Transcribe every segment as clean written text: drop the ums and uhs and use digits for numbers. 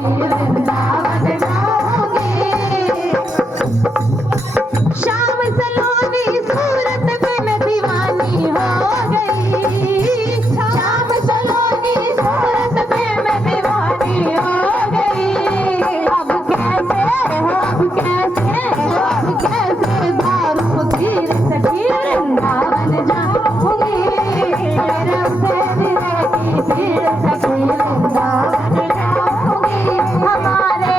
वृंदावन जाऊंगी। शाम सलोनी सूरत पे मैं दीवानी हो गई। शाम सलोनी सूरत पे मैं दीवानी हो गई। अब कैसे दारू पीर सखी वृंदावन जाऊंगी। मेरे से रहेगी पीर सखी वृंदावन जाऊंगी। हमारे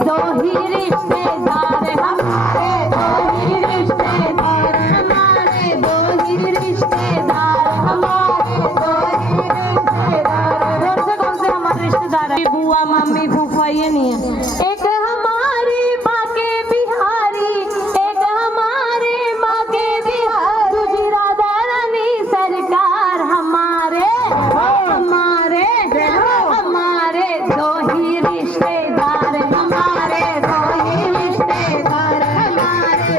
दो ही रिश्तेदार, हमारे दो ही रिश्तेदार, हमारे दो ही रिश्तेदार, हमारे दो ही रिश्तेदार। कौन से हमारे रिश्तेदार है? बुआ मम्मी फूफा ये नहीं है। एक हमारी माँ के बिहारी, एक हमारे माँ के बिहारी, दूसरी राधा रानी सरकार। हमारे दो ही रिश्तेदार, हमारे दो ही रिश्तेदार, हमारे दो ही रिश्तेदार, हमारे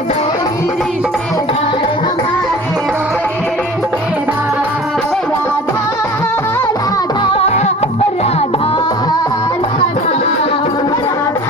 दो ही रिश्तेदार। राधा राधा राधा राधा राधा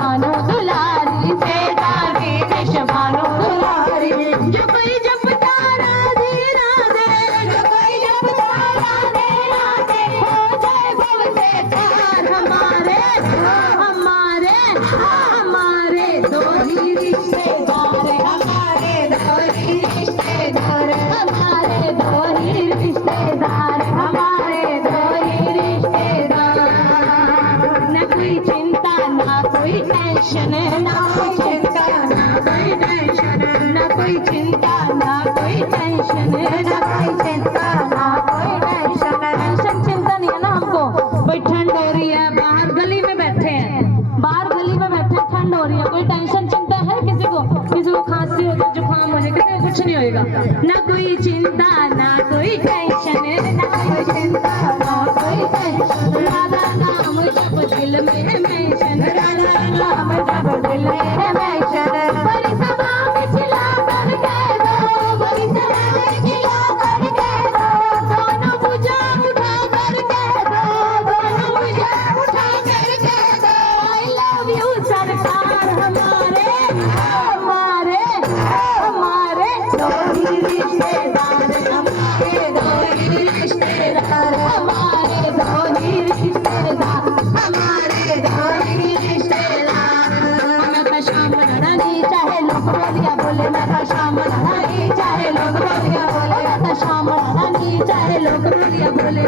भानु दुलारी, सेठानी विश्वभानु दुलारी। जो कोई जपता राधे राधे, जो कोई जपता राधे राधे, हो जाए भव से पार। हमारे दो ही रिश्तेदार, हमारे दो ही रिश्तेदार, हमारे दो ही रिश्तेदार, हमारे दो ही रिश्तेदार। न कोई चिंता ना कोई टेंशन, ना कोई चिंता ना कोई टेंशन, ना कोई चिंता ना कोई टेंशन, ना कोई चिंता ना कोई टेंशन। टेंशन चिंता नहीं है ना हमको। कोई ठंड हो रही है, बाहर गली में बैठे हैं, ठंड हो रही है, कोई टेंशन चिंता है किसी को? किसी को खांसी हो जाए, जुकाम हो जाए, किसी को कुछ नहीं होएगा। ना कोई चिंता ना कोई टेंशन, ना कोई चिंता ना कोई टेंशन। राधा नाम जब दिल में मेंशन, राधा नाम जब दिल में मेंशन। बड़ी सभा में चिल्ला कर कह दो, बड़ी सभा में चिल्ला कर कह दो, दोनों भुजा उठा कर कह दो, दोनों भुजा उठा कर कह दो, आई लव यू सरकार। हमारे दो ही रिश्तेदार, हमारे दो ही रिश्तेदार, हमारे दो ही रिश्तेदार, हमारे दो ही रिश्तेदार। मैं तो शाम रानी चाहे लोग बोलिया बोले, मैं तो शाम रानी चाहे लोग बोलिया बोले, मैं तो शाम रानी चाहे लोग बोलिया बोले।